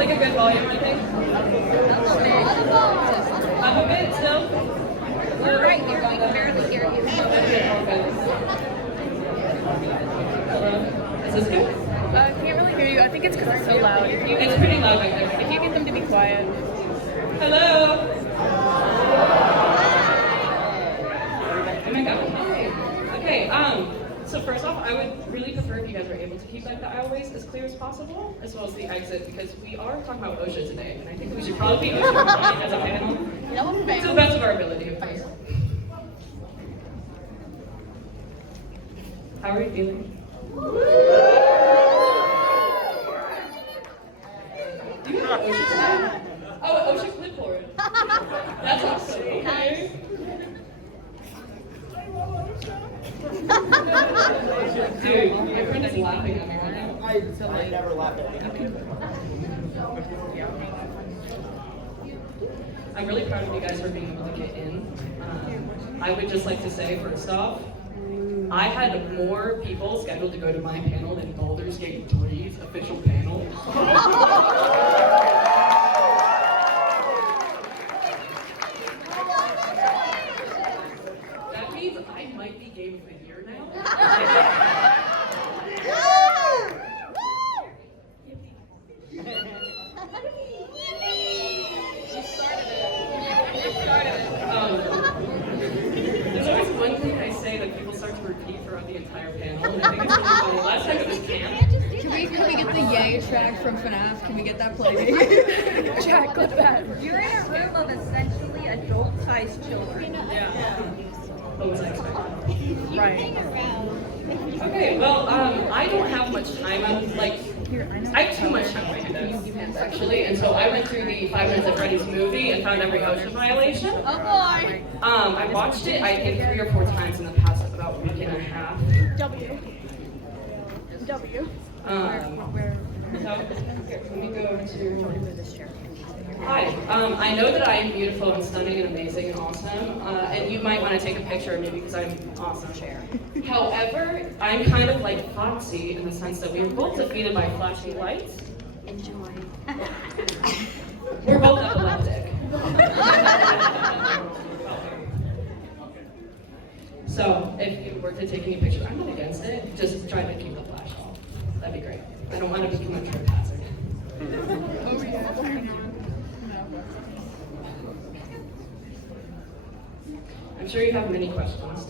like a good volume, I think? Up a bit still? You're right, we can barely hear you. Hello? Is this good? I can't really hear you. I think it's because it's so loud. It's pretty loud back there. If you get them to be quiet. Hello? Oh my god. Okay, so first off, I would really prefer if you guys were able to keep like the aisleways as clear as possible, as well as the exit, because we are talking about OSHA today, and I think we should probably be OSHA compliant as a panel. To the best of our ability, of course. How are you feeling? Do you have OSHA today? Oh, OSHA clipboard. That's awesome. Okay. Dude, my friend is laughing at me right now. I never laugh at anything. I'm really proud of you guys for being able to get in. I would just like to say, first off, I had more people scheduled to go to my panel than Baldur's Gate 3's official panel. That means I might be Game of the Year now. There's always one thing I say that people start to repeat throughout the entire panel, and I think it's really funny. Last time it was camp. Can we get the Yay track from FNAF? Can we get that playing? Jack, go to bed. You're in a room of essentially adult-sized children. Yeah. What was I expecting? Right. Okay, well, I don't have much time. I have too much time on my hands, actually, and so I went through the 5 Minutes at Freddy's movie and found every OSHA violation. Oh boy. I watched it, I think 3 or 4 times in the past about week and a half. W. So, here, let me go to... Hi, I know that I am beautiful and stunning and amazing and awesome, and you might want to take a picture of me because I'm awesome. However, I'm kind of like Foxy in the sense that we were both defeated by flashing lights. Enjoy. We're both epileptic. So, if you were to take any pictures, I'm not against it, just try to keep the flash off. That'd be great. I don't want to become a trip hazard. I'm sure you have many questions.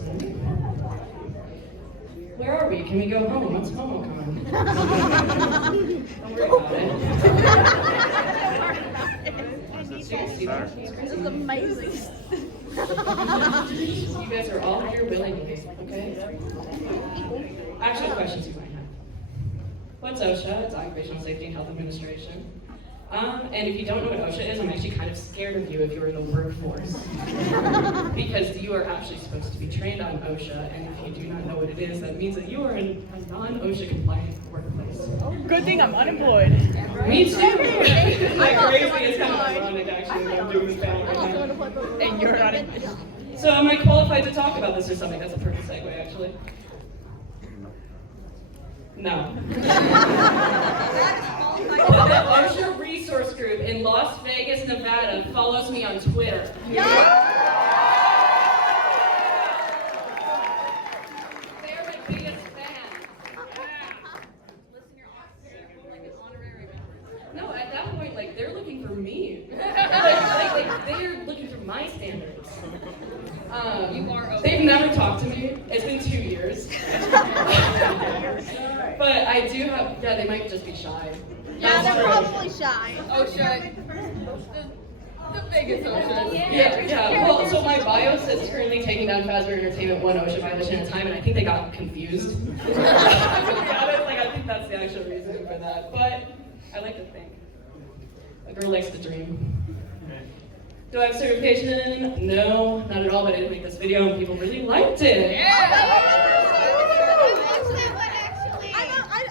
Where are we? Can we go home? What's Momocon? Don't worry about it. Seriously, This is amazing. you guys are all here willingly, okay? Actual questions you might have. What's OSHA? It's Occupational Safety and Health Administration. And if you don't know what OSHA is, I'm actually kind of scared of you if you're in the workforce. Because you are actually supposed to be trained on OSHA, and if you do not know what it is, that means that you are in a non-OSHA compliant workplace. Good thing I'm unemployed. Me too! Like crazy, it's kind of ironic actually that I'm doing this panel right now. And you're not in. So am I qualified to talk about this or something? That's a perfect segue actually. No. But the OSHA resource group in Las Vegas, Nevada follows me on Twitter. They're my biggest fan. No, at that point, like, they're looking for me. like they're looking for my standards. They've never talked to me. It's been 2 years. But I do have, yeah, they might just be shy. Yeah, That's they're true. probably shy. OSHA. The biggest OSHA. Yeah. Well, so my bio says currently taking down Fazbear Entertainment 1 OSHA violation at a time, and I think they got confused. I think that's the actual reason for that. But I like to think. A girl likes to dream. Do I have certification? No, not at all, but I did make this video and people really liked it.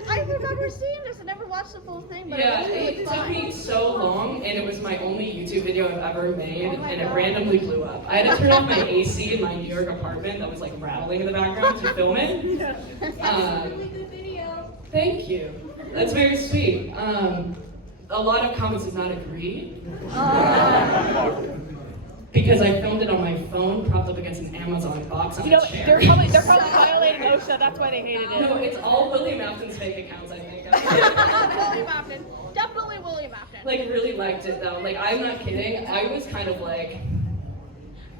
I remember seeing this. I never watched the full thing, but Yeah, it was really it took fun. me so long, and it was my only YouTube video I've ever made, and it randomly blew up. I had to turn off my AC in my New York apartment that was like rattling in the background to film it. Thank you. That's very sweet. a lot of comments did not agree. Because I filmed it on my phone, propped up against an Amazon box on You know, a chair. they're probably violating OSHA. That's why they hated it. No, it's all William Afton's fake accounts, I think. William Afton. Definitely William Afton. Like, really liked it though. Like, I'm not kidding. I was kind of like,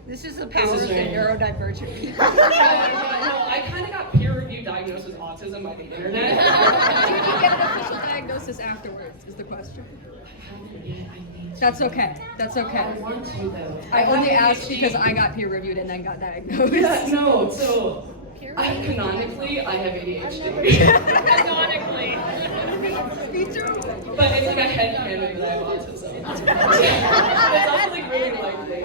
This is the power is of the strange. neurodivergent people. no, I kind of got peer-reviewed diagnosed with autism by the internet. Did you get an official diagnosis afterwards? Is the question. That's okay. That's I okay. want to though. I only have asked ADHD. because I got peer reviewed and then got diagnosed. Yeah, no, so canonically, I have ADHD. Canonically. But it's like a headcanon that I have autism. It's also like really likely.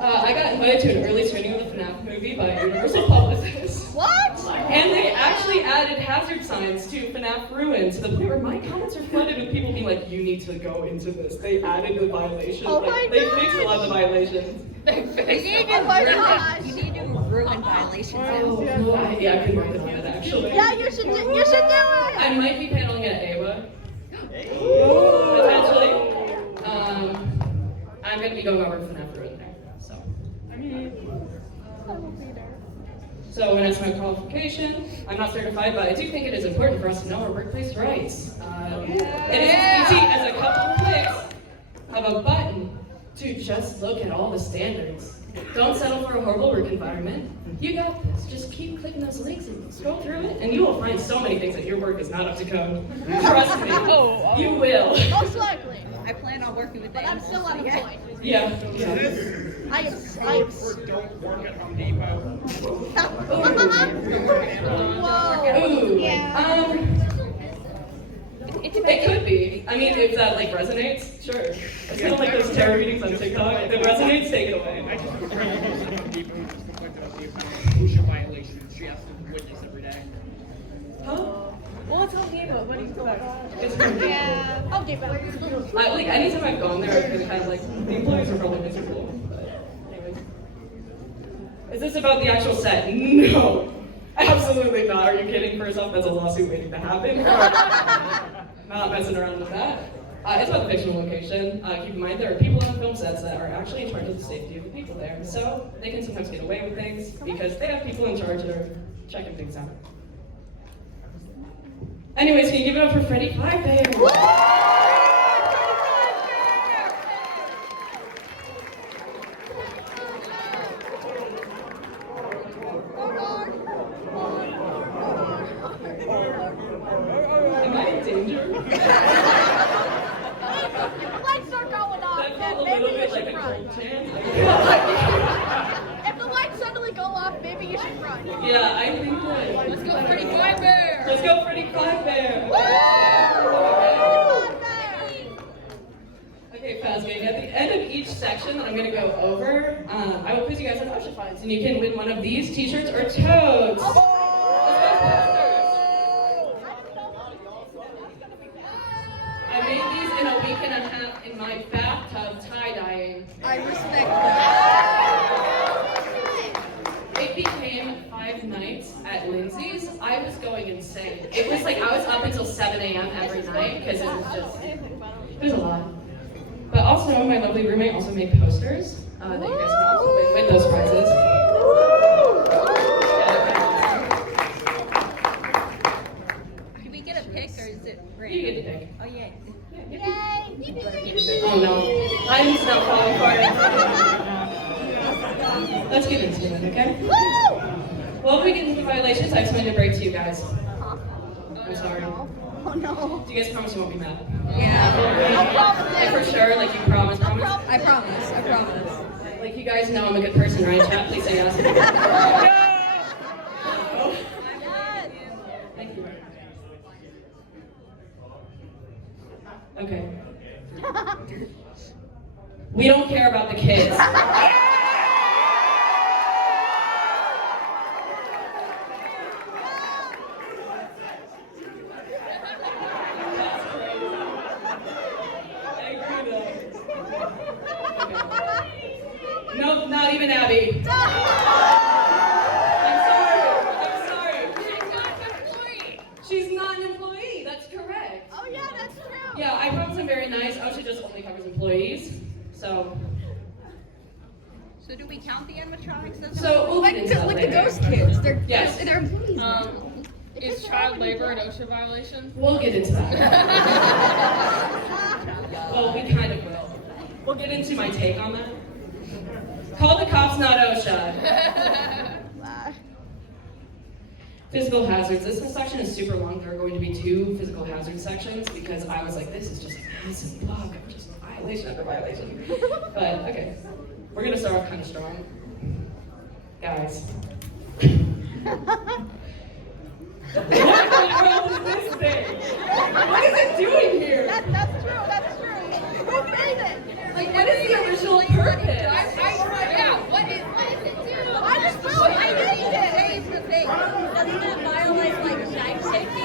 I got invited to an early screening of the FNAF movie by Universal Publicists. What? And they actually added hazard signs to FNAF Ruin to the point where my comments are flooded with people being like, you need to go into this. They added the violations. Oh my like, they God. fixed a lot of the violations. They fixed it. Oh my gosh. You need to ruin violations. Oh, yeah, I could work on it actually. Yeah, you should do it. I might be paneling at AWA. Potentially. I'm going to be going over FNAF Ruin there. So. I will be there. So when it's my qualification, I'm not certified, but I do think it is important for us to know our workplace rights. It is as easy as a couple of clicks of a button to just look at all the standards. Don't settle for a horrible work environment. You got this. Just keep clicking those links and scroll through it, and you will find so many things that your work is not up to code. Trust me, you will. Most likely. I plan on working with them. But I'm still unemployed. Yeah. I am. Don't work at Home Depot. Whoa. Ooh. Yeah. It could be. I mean, if that like resonates, sure. It's kind of like those terror meetings on TikTok. If it resonates, take it away. I just Home Depot who just complained about the OSHA violations she has to witness every day. Huh? Well, it's Home Depot. What do you think? It's pretty Yeah. Home Depot. like anytime I've gone there, I've been kind of like the employees are probably miserable. But anyways, is this about the actual set? No, absolutely not. Are you kidding? First off, that's a lawsuit waiting to happen. Not messing around with that. It's about the fictional location. Keep in mind there are people on film sets that are actually in charge of the safety of the people there, so they can sometimes get away with things because they have people in charge that are checking things out. Anyways, can you give it up for Freddy Fazbear? Am I in danger? Lights start going off. That felt a Maybe little you bit like should a run. cold chance. If the lights suddenly go off, maybe you should run. Yeah, I think that. Let's go Freddy Fazbear! Let's go Freddy Fazbear! Okay, Fazbear, at the end of each section that I'm going to go over, I will quiz you guys on OSHA fines, and you can win one of these t-shirts or totes. Let's go I made these in a week and a half in my bathtub tie-dyeing. I respect that. It became 5 nights at Lindsay's. I was going insane. It was like I was up until 7 a.m. every night because it was a lot. But also, my lovely roommate also made posters that you guys can also win with those prizes. Do we get a pick or is it You get to pick. Oh yeah. Yay! Oh no, I'm just not falling for it. Let's get into it, okay? Woo! Well, if we get into the violations, I have something to break to you guys. I'm sorry. Oh no. Do you guys promise you won't be mad? Yeah. I'll promise Like it. for sure, like you promise. I promise. I promise. Like you guys know I'm a good person, right? Chat, please say yes. Thank you. Okay. We don't care about the kids. Nope, not even Abby. I'm sorry. I'm sorry. She's not an employee. She's not an employee. that's correct. Oh yeah, that's true. Yeah, I promise I'm very nice. OSHA just only covers employees. So So do we count the animatronics as we'll get into that Like the later. ghost kids. Yes. They're employees. Is child labor an OSHA violation? We'll get into that. Well, we kind of will. We'll get into my take on that. Call the cops, not OSHA. Physical hazards. This section is super long. There are going to be 2 physical hazard sections because I was like, this is just a massive block of just violation after violation. But okay, we're gonna start off kind of strong, guys. What in the world is this thing? What is it doing here? That's true. That's true. Who made it? Like, what is the original purpose? Yeah, what is it do? I just really I made it. Doesn't that violate like life safety?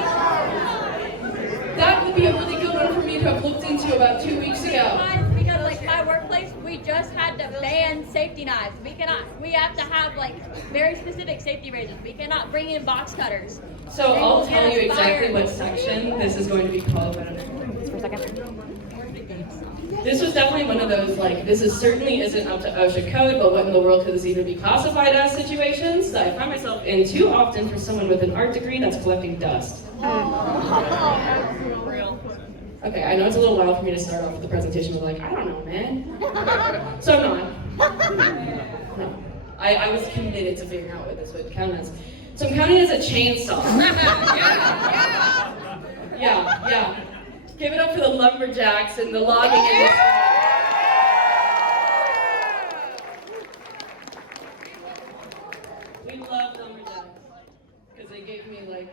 That would be a really good one for me to have looked into about 2 weeks ago. Because like my workplace, we just had to ban safety knives. We have to have like very specific safety reasons. We cannot bring in box cutters. So I'll tell you exactly what section this is going to be called. For a second. This was definitely one of those, like, this is certainly isn't up to OSHA code, but what in the world could this even be classified as situations that I find myself in too often for someone with an art degree that's collecting dust. Okay, I know it's a little wild for me to start off with the presentation with like, I don't know, man. So I'm not. No. I was committed to figuring out what this would count as. So I'm counting it as a chainsaw. Yeah. Give it up for the lumberjacks and the logging industry. We love lumberjacks because they gave me like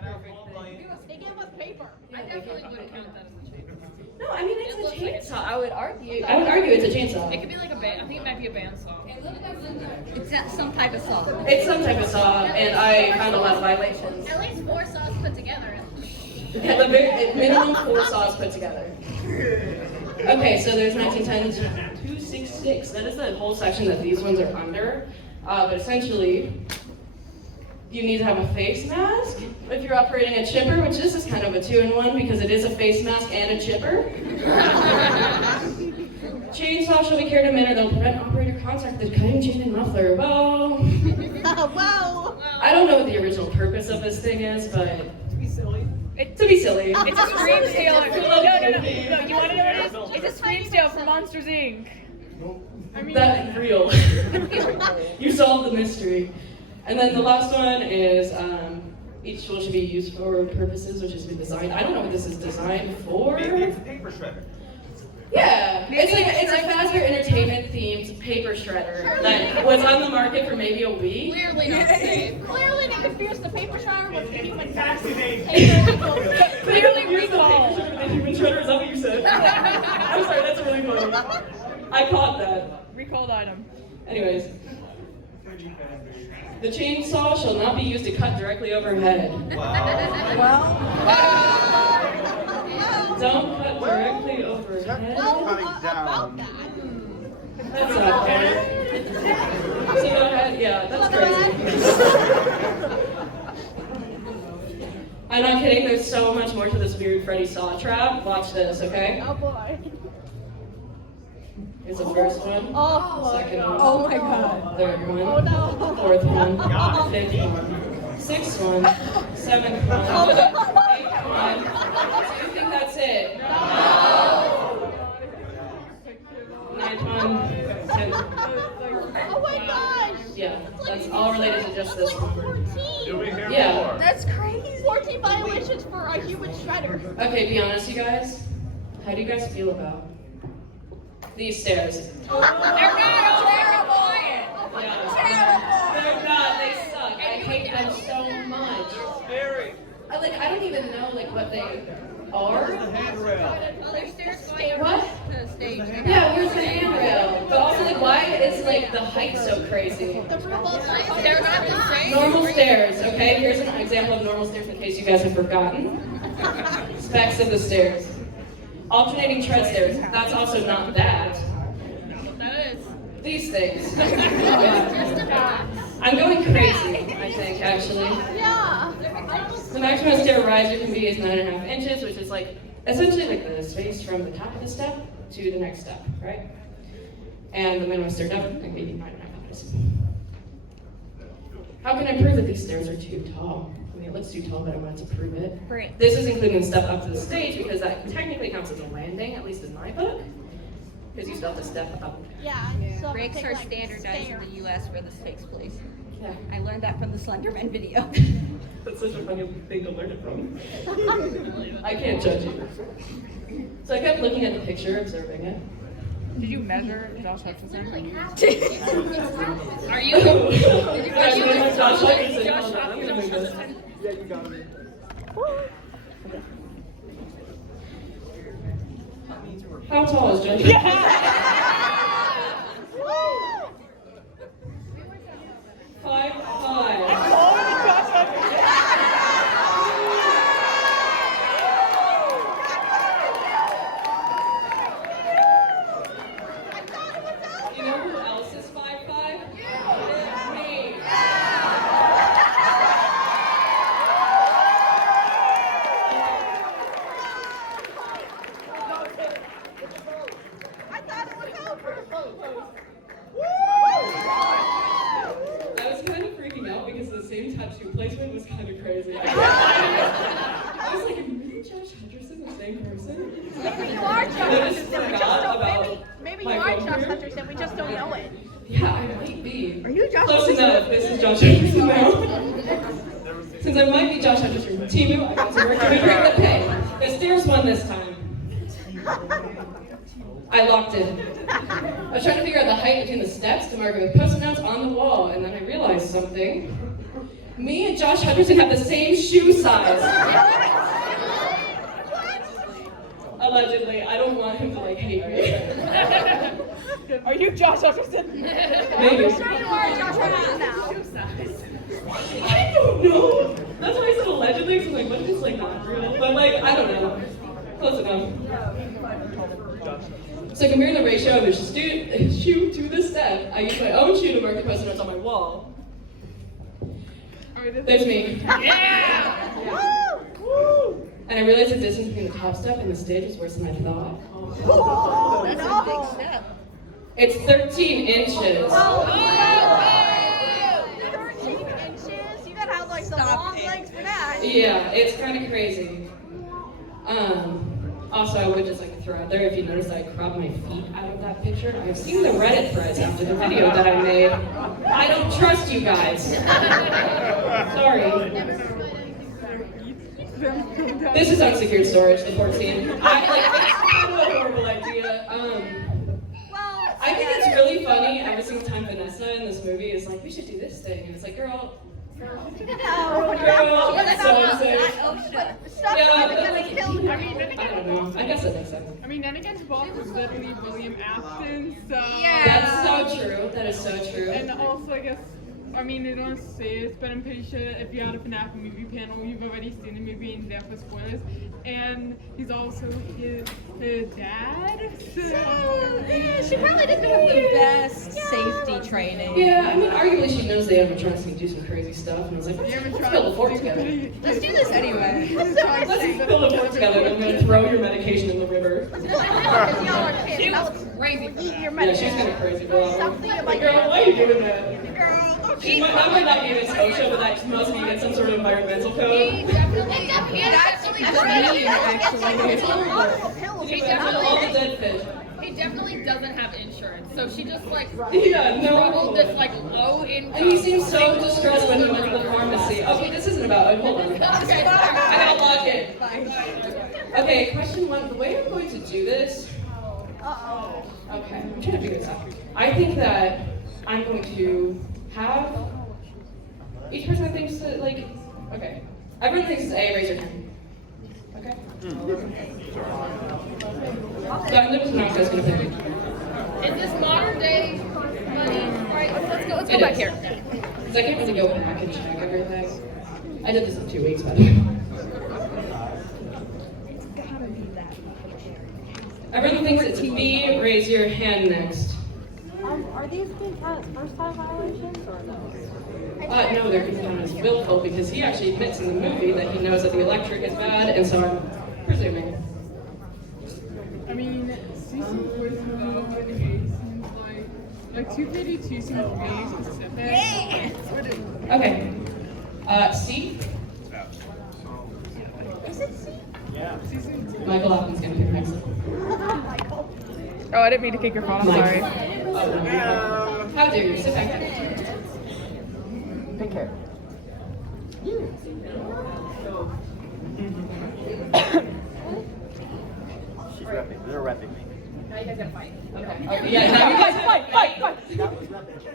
perfect things. They gave us paper. I definitely wouldn't count that as a chainsaw. No, I mean it's It looks a like a chainsaw. I would argue it's a chainsaw. It could be like a band. I think it might be a bandsaw. It's some type of saw. It's some type of saw, and I found a lot of violations. At least 4 saws put together. Yeah, the minimum 4 saws put together. Okay, so there's 1910 to 266. That is the whole section that these ones are under. But essentially, you need to have a face mask if you're operating a chipper, which this is kind of a 2-in-1 because it is a face mask and a chipper. Chainsaw shall be carried in a manner that will prevent operator contact with the cutting chain and muffler. Well, Wow. I don't know what the original purpose of this thing is, but to be silly. It's a scream stealer. No. You want to know what it is? It's a scream steal from Monsters, Inc. That's real. You solved the mystery. And then the last one is each tool should be used for purposes which has been designed. I don't know what this is designed for. Maybe it's a paper shredder. Yeah, it's a Fazbear Entertainment themed paper shredder that was on the market for maybe a week. Clearly not safe. Clearly they confused the paper shredder with the human Clearly recall. The human shredder, is that what you said? I'm sorry, that's really funny. I caught that. Recalled item. Anyways. The chainsaw shall not be used to cut directly overhead. Don't cut directly overhead. Cutting down. That's not fair. So go ahead, yeah, that's crazy. I'm not kidding, there's so much more to this weird Freddy saw trap. Watch this, okay? Oh boy. Here's the first one. Oh, Second one. Oh my god. Third one. Oh no. Fourth one. Fifth one. Sixth one. Seventh one. Eighth one. Do you think that's it? No. Ninth one. 10th. Oh my gosh. Yeah, that's all related to just this one. 14. Do we hear Yeah. more? That's crazy. 14 violations for a human shredder. Okay, be honest, you guys. How do you guys feel about these stairs? They're not Terrible. Yeah. Terrible. They're not. They suck. I hate them so much. Scary. I don't even know what they are. The handrail. Other stairs going over What? to the stage. Yeah, where's the handrail? But also, why is the height so crazy? The rule of They're not the same. Normal stairs, okay? Here's an example of normal stairs in case you guys have forgotten. Specs of the stairs. Alternating tread stairs. That's also not that. That is. These things. I'm going crazy, I think, actually. Yeah. The maximum stair riser can be is 9.5 inches, which is like essentially like the space from the top of the step to the next step, right? And the minimum stair depth can be 9.5 inches. How can I prove that these stairs are too tall? I mean, it looks too tall, but I wanted to prove it. Great. This is including the step up to the stage because that technically counts as a landing, at least in my book, because you still have to step up. Yeah. So Breaks take, are like, standardized stairs. in the US where this takes place. Yeah. I learned that from the Slenderman video. That's such a funny thing to learn it from. I can't judge you. So I kept looking at the picture, observing it. Did you measure Josh Hutcherson? Are you? Josh Hutcherson. Josh Hold on, I'm gonna move this. Yeah, you got me. How tall is Josh? 5'5". You know who else is 5'5"? Me. I thought it was over. I was kind of freaking out because the same tattoo placement was kind of crazy. I was like, me and Josh Hutcherson the same person? Maybe you are Josh I just Hutcherson. We just forgot don't. about Maybe my you are phone Josh here. Hutcherson. We just don't know it. Yeah, I might be. Are you Josh Close Hutcherson? enough. This is Josh Hutcherson now. Since I might be Josh Hutcherson from Timu, I got to work to bring the pay. The stairs won this time. I locked in. I was trying to figure out the height between the steps to mark it with post-it notes on the wall, and then I realized something. Me and Josh Hutcherson have the same shoe size. Allegedly, I don't want him to like hate me. Are you Josh Hutcherson? Maybe. Sure you are Josh Hutcherson now. I don't know. That's why I said allegedly, because I'm like, what if it's like not real? But like, I don't know. Close enough. So comparing the ratio of the shoe to the step, I use my own shoe to mark the post-it notes on my wall. There's me. And I realized the distance between the top step and the stage was worse than I thought. That's a big step. It's 13 inches. 13 inches? You gotta have like some Stop long it. legs for that. Yeah, it's kind of crazy. Also, I would just like to throw out there, if you notice I cropped my feet out of that picture, I've seen the Reddit threads after the video that I made. I don't trust you guys. Sorry. This is unsecured storage, the 14. It's kind of a horrible idea. Well, I think it's really funny every single time Vanessa in this movie is like, we should do this thing. And it's like, girl, no. girl, that's so unsafe. Stuff Yeah, is gonna kill you. I mean, then I again, don't know. I guess that makes sense. I mean, then again, Bob was literally William Afton, so. Yeah. That's so true. That is so true. And also, I guess, I mean, they don't say it, but I'm pretty sure that if you're at a FNAF movie panel, you've already seen the movie and therefore spoilers. And he's also his dad. So, Yeah, she probably didn't Have the best safety training. Yeah, I mean, arguably she knows the animatronics can do some crazy stuff, and I was like, let's build a fort together. Let's do this anyway. Let's build a fort together, and I'm going to throw your medication in the river. Because y'all are kids. That was Crazy. eat your Yeah, she's medicine. kind of crazy for that Something one. about Girl, why are you doing that? Girl, That might not be against OSHA, but that must be against some sort of environmental He code. definitely, All the dead fish. he definitely doesn't have insurance. So she just like Yeah, troubled no. this like low income. And he seemed so distressed when he went to the pharmacy. Okay, this isn't about it. Hold on. Okay, I gotta log in. Okay, question one. The way I'm going to do this. Okay, I'm trying to figure this out. I think that I'm going to have each person that thinks that, like, okay. Everyone thinks it's A, raise your hand. Okay? That was not just gonna pick. Is this modern day money? Right, let's go It back is. here. Because I can't really go back and check everything. I did this in 2 weeks, by the way. Everyone thinks it's B, raise your hand next. Are these being counted as first time violations or no? No, they're going down as willful because he actually admits in the movie that he knows that the electric is bad, and so I'm presuming. I mean, season 4 seems like 232 seems really specific. Okay. C? Is it C? Season 2. Michael Alvin's going to pick next. Oh, I didn't mean to kick your phone. I'm sorry. How dare you? Sit back. Take care. She's repping. They're repping me. Okay. Yeah, now you guys fight.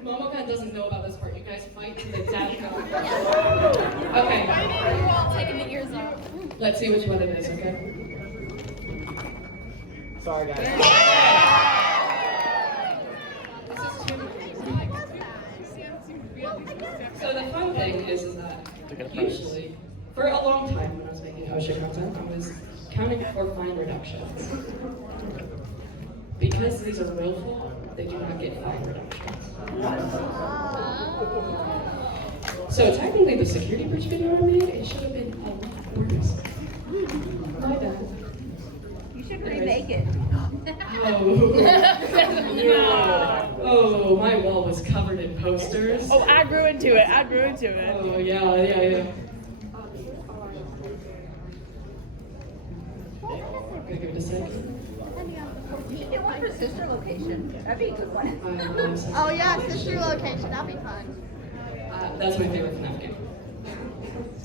Momocon doesn't know about this part. You guys fight to the death. Okay. Taking the ears off. Let's see which one it is, okay? Sorry, guys. So the fun thing is that usually, for a long time when I was making OSHA content, I was counting for fine reductions. Because these are willful, they do not get fine reductions. So technically the security breach video I made, it should have been a lot worse. My bad. You should remake it. Oh, my wall was covered in posters. Oh, add ruin to it. Add ruin to it. Oh, yeah. Give it a second. You get one for sister location. That'd be a good one. Oh yeah, sister location. That'd be fun. That's my favorite FNAF game.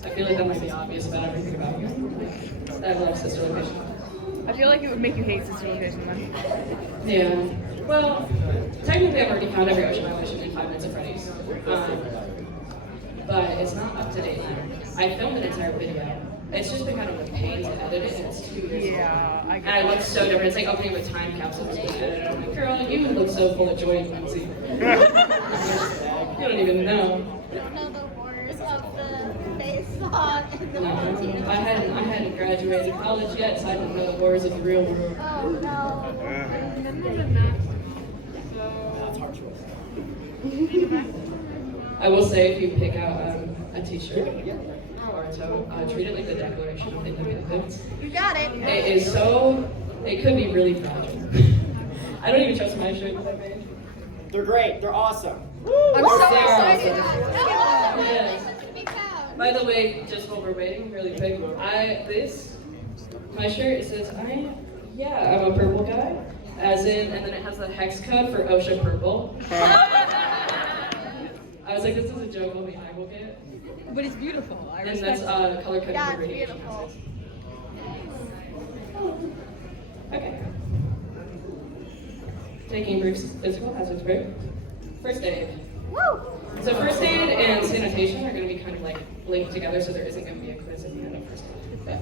I feel like that might be obvious about everything about you. I love Sister Location. I feel like it would make you hate sister location then. Yeah. Well, technically I've already found every OSHA violation in 5 Minutes at Freddy's. But it's not up to date now. I filmed an entire video. It's just been kind of a pain to edit it, and it's 2 years old. Yeah, I And I look so different. It's like opening a time capsule to edit it. I'm like, girl, you look so full of joy and whimsy. You don't even know. You don't know the horrors of the face song and the No, I hadn't graduated college yet, so I didn't know the horrors of the real world. Oh no. I will say, if you pick out a t-shirt or a tote, treat it like the Declaration of Independence. You got it. It is so, it could be really fragile. I don't even trust my shirt that I made. They're great. They're awesome. I'm so Sarah. excited. Yes. By the way, just while we're waiting, really quick, my shirt, it says, I'm a purple guy, as in, and then it has the hex code for OSHA purple. I was like, this is a joke only I will get. But it's beautiful. I And respect that's it. color coded Yeah, for it's radiation. beautiful. Okay. Taking Bruce's physical hazards break. First aid. Woo! So first aid and sanitation are going to be kind of like linked together, so there isn't going to be a quiz at the end of first aid.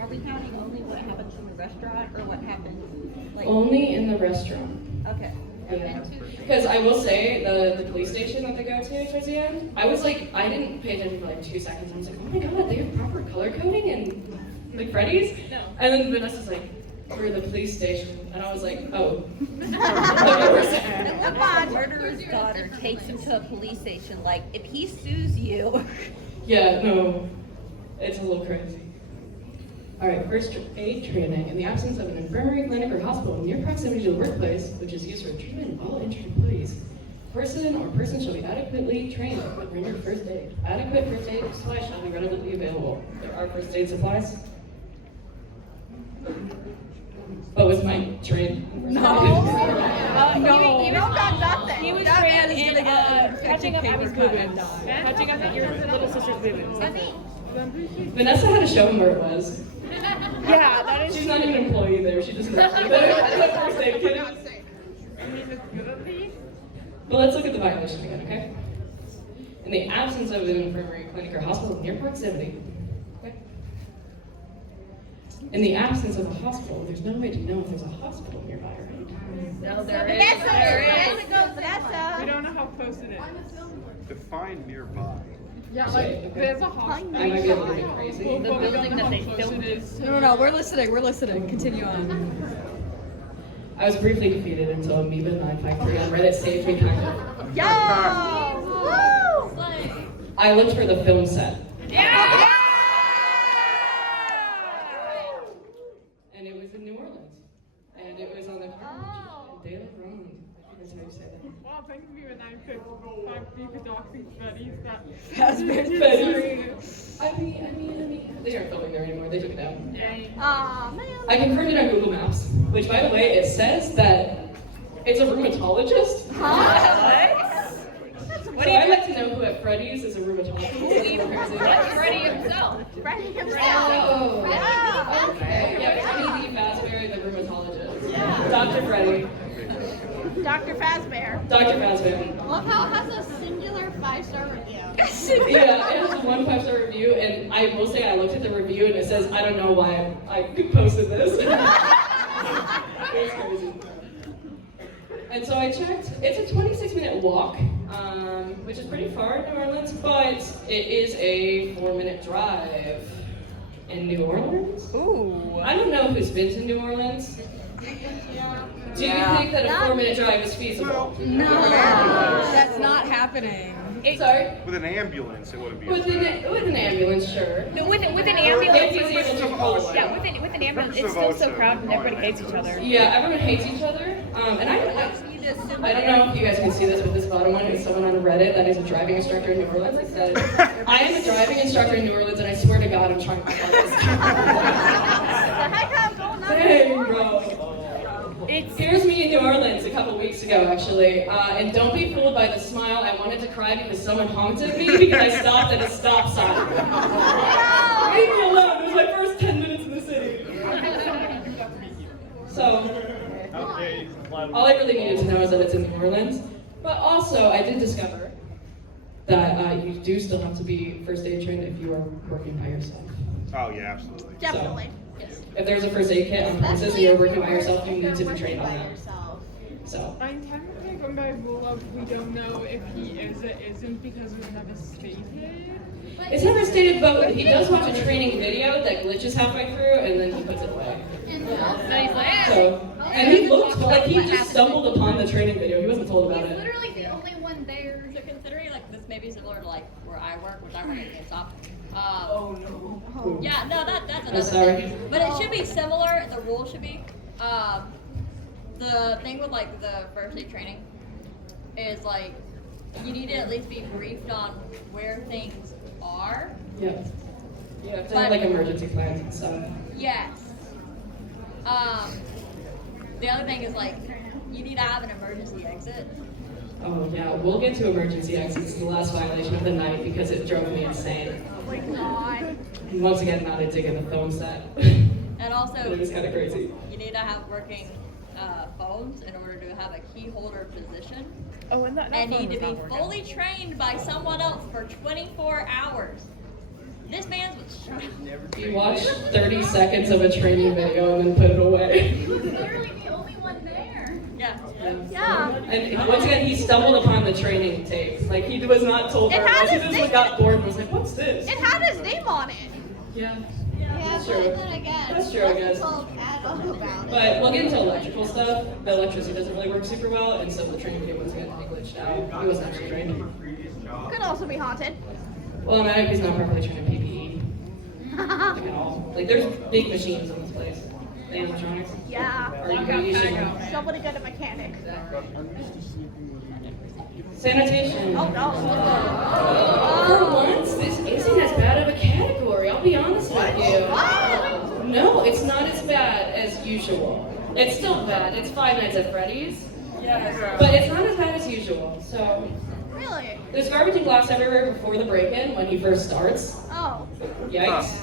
Are we counting only what happens in the restaurant or what happens? Like, Only in the restaurant. okay. Because I will say, the police station that they go to towards the end, I was like, I didn't pay attention for like 2 seconds. I was like, oh my god, they have proper color coding in like Freddy's? No. And then Vanessa's like, we're the police station. And I was like, oh. A murderer's daughter takes him to a police station. Like, if he sues you. Yeah, no. It's a little crazy. Alright, first aid training. In the absence of an infirmary, clinic, or hospital in near proximity to the workplace, which is used for treatment of all injured employees, person or persons shall be adequately trained to render first aid. Adequate first aid supplies shall be readily available. There are first aid supplies. But was Mike trained? No. You don't got nothing. He was That trained man is in gonna get catching up paper Abby's cut boo-boos. and die. Catching up at your little sister's boo-boos. Vanessa had to show him where it was. Yeah, that is She's not even an employee there. She just knows. First aid kit. But let's look at the violation again, okay? In the absence of an infirmary, clinic, or hospital near proximity. Okay. In the absence of a hospital, there's no way to know if there's a hospital nearby, right? No, there is. Vanessa, There is. Vanessa goes We Vanessa. don't know how close it is. Define nearby. Yeah, like there's a hospital. I might be a little bit crazy. But we don't building know that they how close filmed it is. No, we're listening. Continue on. I was briefly defeated until Amoeba953 on Reddit saved me kind of. Yo! Woo! I looked for the film set. And it was in New Orleans. And it was on the De La Ronde. I think that's how you say that. Well, thanks to me when I picked 5 deep doxing studies that. I mean, they aren't filming there anymore. They took it down. Aw, man. I confirmed it on Google Maps, which, by the way, it says that it's a rheumatologist. So I'd like to know who at Freddy's is a rheumatologist. Freddie himself. Freddie himself. Oh, Yeah. okay. Yeah, Freddie Lee Fazbear, the rheumatologist. Yeah. Dr. Freddie. Dr. Fazbear. Dr. Fazbear. Love how it has a singular 5-star review. Yeah, it has a 1 5-star review, and I will say I looked at the review and it says, I don't know why I posted this. It's crazy. And so I checked, it's a 26-minute walk, which is pretty far in New Orleans, but it is a 4-minute drive in New Orleans. Ooh. I don't know who's been to New Orleans. Do you think that a 4-minute drive is feasible? No, that's not happening. Sorry? With an ambulance, it wouldn't be. With an ambulance, sure. No, with an If ambulance. he's able to call it. Yeah, with an ambulance, it's still so crowded and everybody hates each other. Yeah, everyone hates each other. And I don't know if you guys can see this, but this bottom one is someone on Reddit that is a driving instructor in New Orleans. It said, I am a driving instructor in New Orleans, and I swear to God, I'm trying my hardest. Dang, bro. Here's me in New Orleans a couple weeks ago, actually. And don't be fooled by the smile. I wanted to cry because someone honked at me because I stopped at a stop sign. Leave me alone. It was my first 10 minutes in the city. So, all I really needed to know is that it's in New Orleans. But also, I did discover that you do still have to be first aid trained if you are working by yourself. Oh yeah, absolutely. Definitely. If there's a first aid kit on premises and you're working by yourself, you need to be trained on that. So. I'm technically going by rule of we don't know if he is or isn't because we never stated. It's never stated, but he does watch a training video that glitches halfway through and then he puts it away. So, and he looked like he just stumbled upon the training video. He wasn't told about it. Literally the only one there. So considering like this may be similar to like where I work, which I work at GameStop. Oh no. Yeah, no, that's another sorry. thing. But it should be similar. The rule should be. The thing with like the first aid training is like you need to at least be briefed on where things are. Yeah. You have to have like emergency plans and stuff. Yes. The other thing is like you need to have an emergency exit. Oh yeah, we'll get to emergency exits. It's the last violation of the night because it drove me insane. Oh my god. And once again, not a dig in the film set. And also, It was kind of crazy. you need to have working phones in order to have a key holder position. Oh, and that And phone need to was be not working. fully trained by someone else for 24 hours. This man's was You watch 30 seconds of a training video and then put it away. He was literally the only one there. yeah. Yeah. And once again, he stumbled upon the training tape. Like, he was not told It that. had He his just name- got bored and was like, what's this? It had his name on it. Yeah. Yeah, That's but true. then again, That's true, I guess. told Adam about it. But we'll get into electrical stuff. The electricity doesn't really work super well, and so the training tape was going to be glitched out. He wasn't actually trained. Could also be haunted. Well, not if he's not properly trained in PPE. Like, at all. Like, there's big machines in this place. The animatronics. Yeah. Or you should Somebody get a mechanic. Sanitation. Oh no. For once, this isn't as bad of a category, I'll be honest with you. What? No, it's not as bad as usual. It's still bad. It's Five Nights at Freddy's. But it's not as bad as usual. So, Really? there's garbage and glass everywhere before the break-in when he first starts. Oh. Yikes.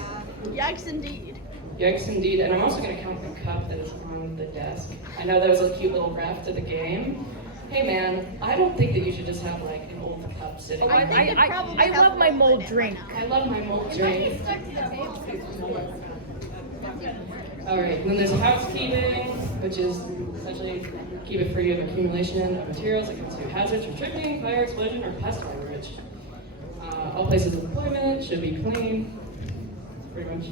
Yikes indeed. Yikes indeed. And I'm also going to count the cup that is on the desk. I know that was a cute little ref to the game. Hey man, I don't think that you should just have like an old cup sitting I there. think it probably I has love my mold mold in it drink. right now. I love my mold drink. Stuck to the table. Alright, then there's housekeeping, which is essentially keep it free of accumulation of materials that comes to hazards from tripping, fire, explosion, or pest coverage. All places of employment should be clean. Pretty much.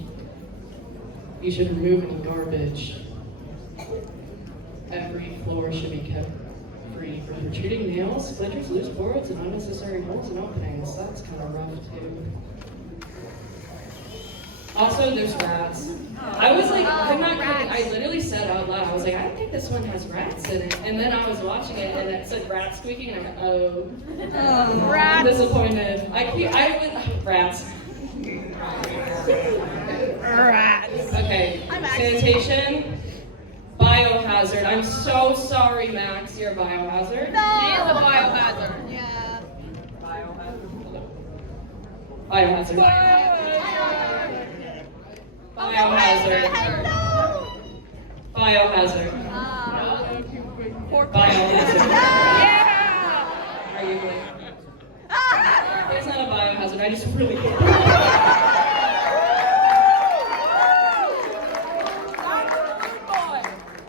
You should remove any garbage. Every floor should be kept debris from protruding nails, splinters, loose boards, and unnecessary holes and openings. That's kind of rough too. Also, there's rats. I was like, I'm not kidding. I literally said out loud, I was like, I think this one has rats in it. And then I was watching it, and it said rat squeaking, and I went, oh, I'm disappointed. Rats. Rats. Okay, sanitation, biohazard. I'm so sorry, Max, you're a biohazard. No. She is a biohazard. Yeah. Biohazard. Biohazard. Biohazard. Biohazard. Yeah. Are you like? It's not a biohazard. I just really hate it.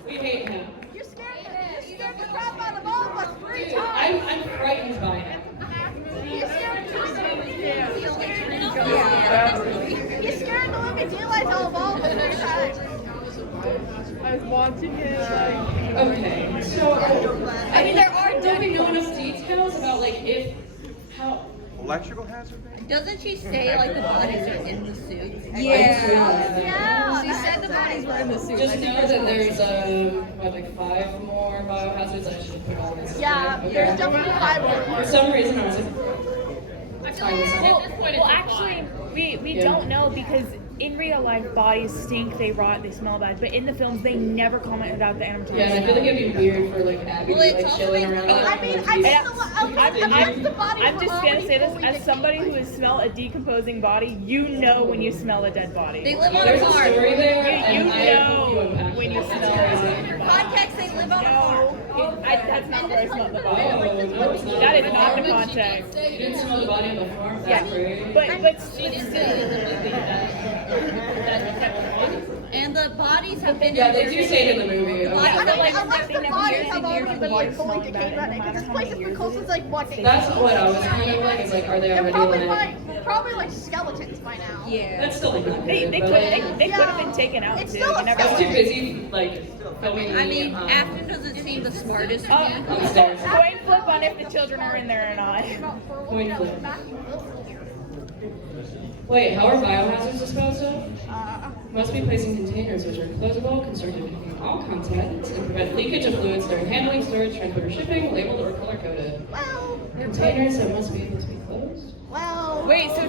We hate him. You scared the crap out of all of us 3 Dude, times. I'm frightened by him. You scared the living daylights out of all of us 3 times. I was watching it Okay, so I mean there don't we know enough details about like how. Electrical hazard? Doesn't she say like the bodies are in the suits? Yeah. She said the bodies were in the suit. Just know that there's like 5 more biohazards I should put on this. Yeah, Okay. there's definitely 5 more. For some reason I was like, Well, actually, we don't know because in real life, bodies stink, they rot, they smell bad. But in the films, they never comment about the animatronics. yeah, and I feel like it'd be weird for like Abby to be like chilling around. I mean, I'm I'm just gonna say this as somebody who has smelled a decomposing body. You know when you smell a dead body. They live on There's a a farm. story there, You and I hope you know unpack when you that. smell That's a crazy. dead body. Context, they live on a farm. That's not where I smelled the Oh, body. no, it's not. That is not the context. You didn't smell the body on the farm? That's crazy. But And the bodies have been Yeah, they do say it in the movie. I Okay. mean, like, unless they the never bodies years have and already years been of like bodies fully smelling bad, decayed, no right? matter Because this how place many is the years closest like what they. That's what I was kind of like. Is like, are they They're already probably like? like skeletons by now. Yeah. That's still like not they good, could but, like, they could have been taken out It's too. still a You never I was know. too busy like filming. I mean, the, Afton doesn't seem the smartest to me. upstairs. Coin flip on if the children are in there or not. Coin flip. Wait, how are biohazards disposed of? Must be placed in containers which are closable, constructed to contain all contents, and prevent leakage of fluids during handling, storage, transport, or shipping, labeled or color coded. Well, Containers that must be able to be closed. well. Wait, so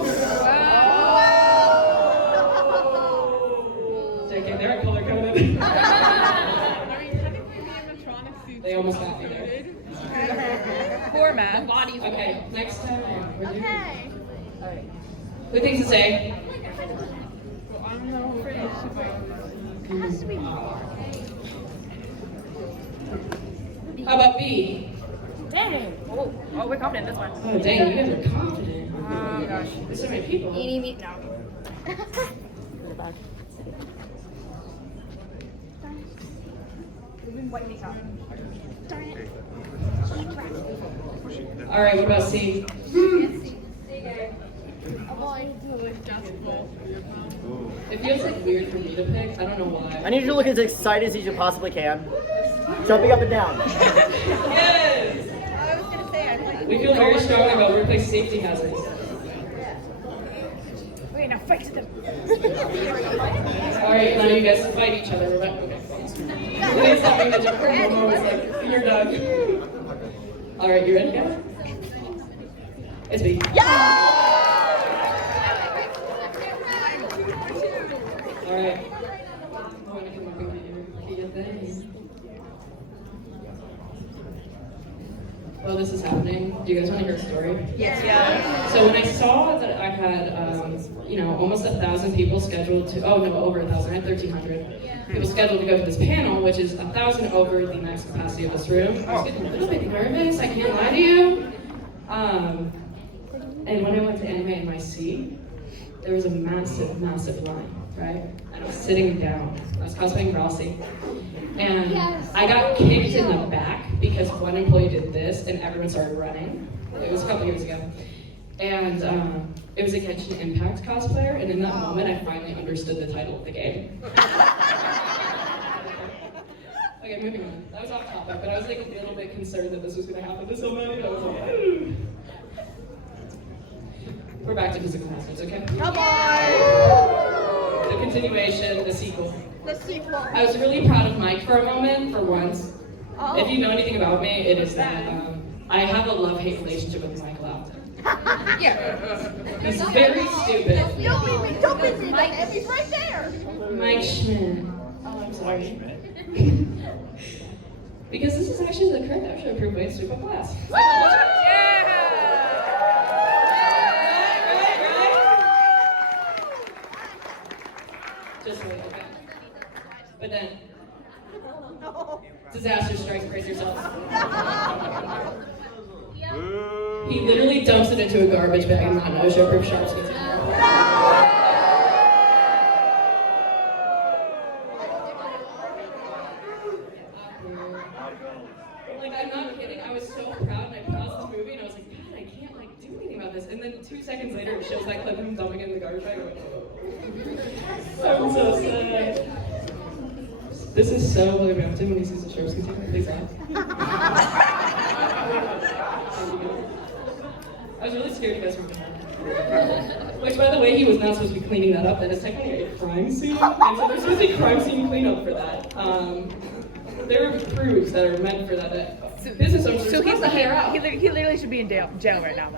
JK, they're color coded. I mean, technically the animatronic suits They almost got me there. included. poor man. Okay, next time. We're doing- Okay. Good things to say. Well, I'm not afraid it should be. It has to be more. How about B? Dang. Oh, we're confident this one. Oh, dang, you guys are confident. Oh gosh. There's so many people. No. All right, what about C? It feels like weird for me to pick. I don't know why. I need you to look as excited as you possibly can. Jumping up and down. Yes! We feel very strongly about workplace safety hazards. Wait, now fight to them. All right, now you guys fight each other. Okay. Please tell me that Momo was like, you're done. All right, you ready, guys? It's me. All right. I'm going to come up and get your thing. Well, this is happening. Do you guys want to hear a story? Yes. Yeah. So when I saw that I had, almost 1,000 people scheduled to, over 1,000, I had 1,300 people scheduled to go to this panel, which is 1,000 over the max capacity of this room. I was getting a little bit nervous, I can't lie to you. And when I went to Anime NYC, there was a massive, massive line, right? And I was sitting down. I was cosplaying Rossi. And I got kicked in the back because one employee did this and everyone started running. It was a couple years ago. And it was a Genshin Impact cosplayer, and in that moment I finally understood the title of the game. Okay, moving on. That was off topic, but I was like a little bit concerned that this was going to happen to somebody. And I was like, "Ooh." We're back to physical hazards, okay? Come on. The continuation, the sequel. The sequel. I was really proud of Mike for a moment, for once. Oh. If you know anything about me, it is that I have a love-hate relationship with Mike Loudon. He's very stupid. Don't be me. He's right there. Mike Schmidt. Oh, I'm sorry. Because this is actually the correct OSHA approved way to sweep up class. Just wait, okay. But then, disaster strikes, brace yourselves. He literally dumps it into a garbage bag and not an OSHA approved sharp skis. Like, I'm not kidding, I was so proud and I paused the movie and I was like, God, I can't like do anything about this. And then 2 seconds later it shows that clip of him dumping it in the garbage bag. I went, oh. I'm so sad. This is so William Afton when he sees the sharp skis take his eyes. I was really scared you guys were doing that. Which, by the way, he was not supposed to be cleaning that up. That is technically a crime scene. And so there's supposed to be crime scene cleanup for that. There are crews that are meant for that. Business owners So are supposed to hire out. he literally should be in jail right now,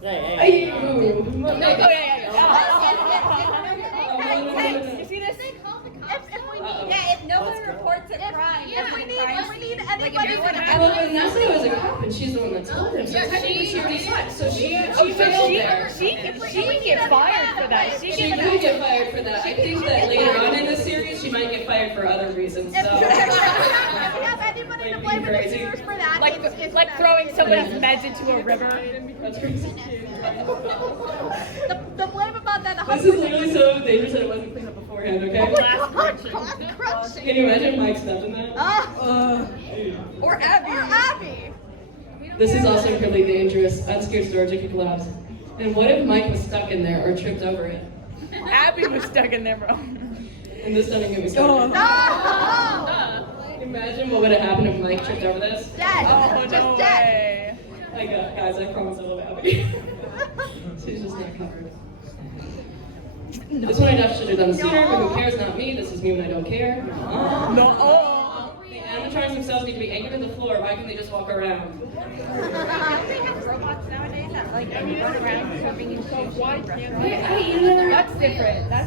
then. Hey. You see this? If no one reports a crime, If we need anybody to Well, Vanessa was a cop, and she's the one that told him. So technically she already saw it. So she failed there. She can get fired for that. She could get fired for that. I think that later on in the series, she might get fired for other reasons. So. If we have anybody to blame in the series for that, it's Like throwing someone else's meds into a river. That's crazy. the blame about that. This is literally so dangerous that it wasn't cleaned up beforehand, okay? Can you imagine Mike stepped in that? Or Abby. This is also really dangerous. Unsecured storage, it could collapse. And what if Mike was stuck in there or tripped over it? Abby was stuck in there, bro. And this doesn't get me started. Imagine what would have happened if Mike tripped over this. Dead. No way. Like, guys, I promise I love Abby. She's just not covered. This one I definitely should have done sooner, but who cares? Not me. This is me when I don't care. No. The animatronics themselves need to be anchored to the floor. Why can't they just walk around? Robots nowadays that like run around serving you food. Why can't That's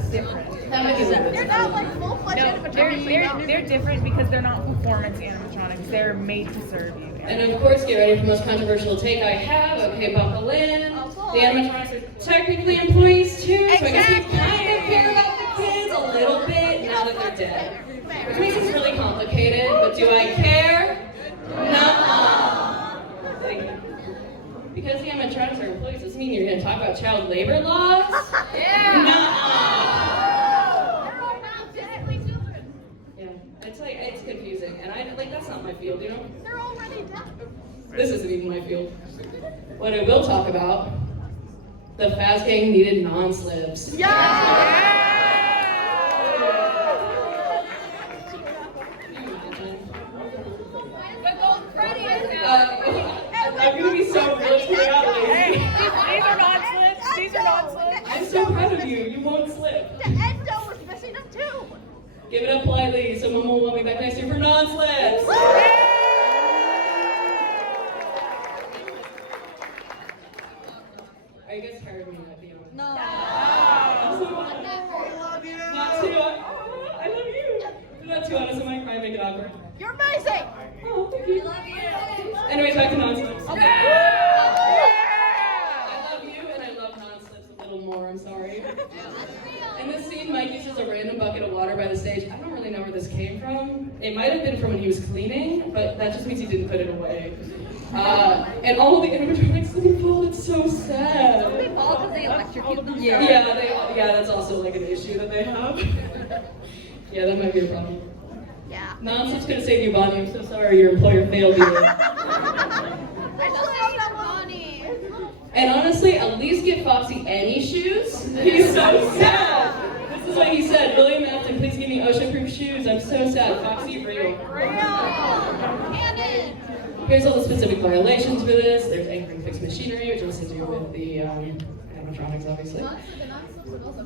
different. They're not like full-fledged animatronics. They're different because they're not performance animatronics. They're made to serve you. And of course, get ready for the most controversial take I have. Okay, buckle in. The animatronics are technically employees too, so I guess we kind of care about the kids a little bit now that they're dead. Which means it's really complicated, but do I care? No. Because the animatronics are employees doesn't mean you're going to talk about child labor laws? It's confusing, and that's not my field, you know? They're already dead. This isn't even my field. What I will talk about, the Faz Gang needed non-slips. I'm gonna be so really out lazy. These are non-slips. These are non-slips. I'm so proud of you. You won't slip. The endo was missing them too. Give it up politely so Mom will want me back next year for non-slips. Are you guys tired of me not being honest? No. Not too honest. I love you. Not too honest. I might cry and make it awkward. You're amazing. Oh, thank you. love you. Anyways, back to non-slips. Okay. I love you and I love non-slips a little more. I'm sorry. In this scene, Mike uses a random bucket of water by the stage. I don't really know where this came from. It might have been from when he was cleaning, but that just means he didn't put it away. And all of the animatronics live and fall. It's so sad. They fall because they electrocute them. Yeah, that's also like an issue that they have. Yeah, that might be a problem. Yeah. Nonsense could have saved you, Bonnie. I'm so sorry your employer failed you. I just love that Bonnie. And honestly, at least give Foxy any shoes. He's so sad. This is what he said. William Afton, please give me OSHA-proof shoes. I'm so sad. Foxy, real. Here's all the specific violations for this. There's anchoring fixed machinery, which has to do with the animatronics, obviously.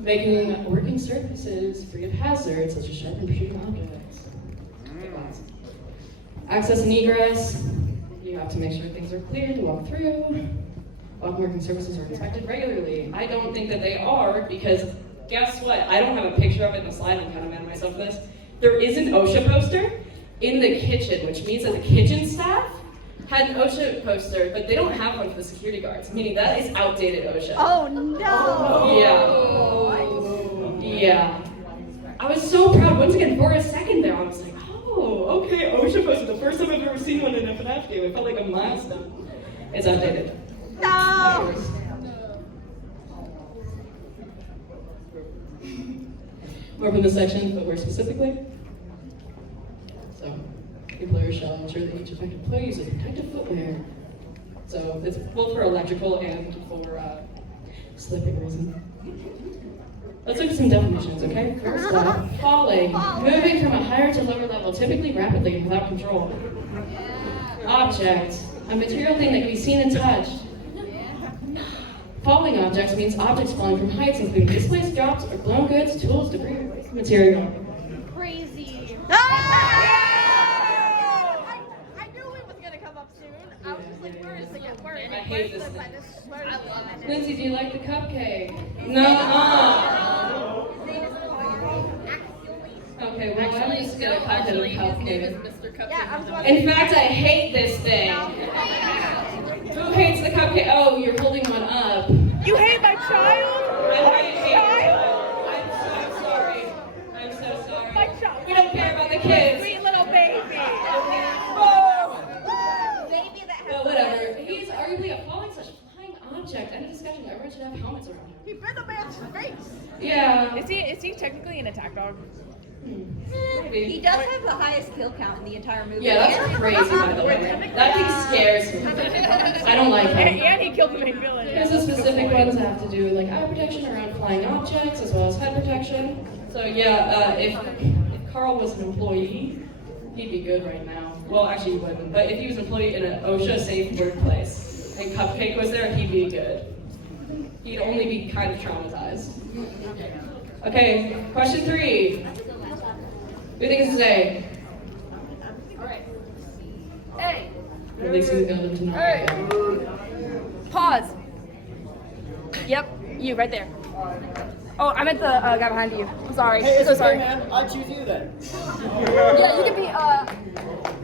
Making working surfaces free of hazards, such as sharp and protruding objects. Access and egress. You have to make sure things are clear to walk through. All working surfaces are inspected regularly. I don't think that they are, because guess what? I don't have a picture of it in the slide. I'm kind of mad at myself for this. There is an OSHA poster in the kitchen, which means that the kitchen staff had an OSHA poster, but they don't have one for the security guards, meaning that is outdated OSHA. Oh no! Yeah. I was so proud. Once again, for a second there, I was like, oh, okay, OSHA poster. The first time I've ever seen one in a FNAF game. It felt like a milestone. It's outdated. No! More from this section, but where specifically? So, employers shall ensure that each affected employee uses protective footwear. So, it's both for electrical and for slipping reason. Let's look at some definitions, okay? First up, falling. Moving from a higher to lower level, typically rapidly and without control. Object. A material thing that can be seen and touched. Falling objects means objects falling from heights, including displaced drops or blown goods, tools, debris, or waste material. Crazy. I knew it was gonna come up soon. I was just like, where is it? Where is it? I hate this thing. Where is it? Lindsay, do you like the cupcake? No. Okay, well, I'm just gonna call it a cupcake. Yeah, I was watching. In fact, I hate this thing. Who hates the cupcake? Oh, you're holding one up. You hate my child? I hate it. I'm so sorry. I'm so sorry. My child. We don't care about the kids. Sweet little baby. Baby that has. Well, whatever. He's arguably a falling/flying object. End of discussion. Everyone should have helmets around him. He bit a man's face. Yeah. Is he technically an attack dog? Maybe. He does have the highest kill count in the entire movie. Yeah, that's crazy, by the way. That thing scares me. I don't like And him. he killed the main villain. Here's the specific ones that have to do with like eye protection around flying objects as well as head protection. So yeah, if Carl was an employee, he'd be good right now. Well, actually he wouldn't. But if he was an employee in an OSHA safe workplace and Cupcake was there, he'd be good. He'd only be kind of traumatized. Okay, question 3. Who thinks it's A? Hey. Releasing the building to not. Hey. Pause. Yep, you right there. Oh, I meant the guy behind you. I'm sorry. Hey, it's so okay, sorry. man. I choose you then. Yeah, you can be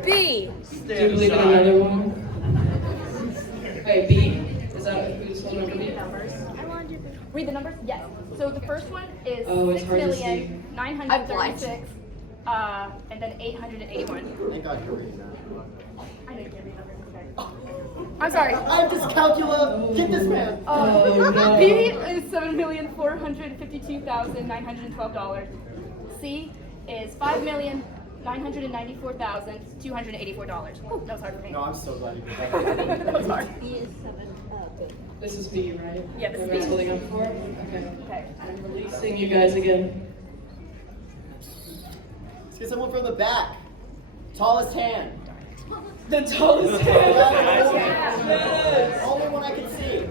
B. Do you believe in another one? Wait, B. Is that who's holding over B? Read the numbers? Yes. So the first one is Oh, it's hard to see. 6,936, and then 881. Thank God you're reading that. I know you can't read numbers. Okay. I'm sorry. I'm dyscalculus. Get this man. no. B is $7,452,912. C is $5,994,284. Oh, that was hard for me. No, I'm so glad you did that. That was hard. This is B, right? Yeah, this is Everyone's B. holding up for? Okay. Okay. I'm releasing you guys again. Let's get someone from the back. Tallest hand. The tallest hand. Only one I can see.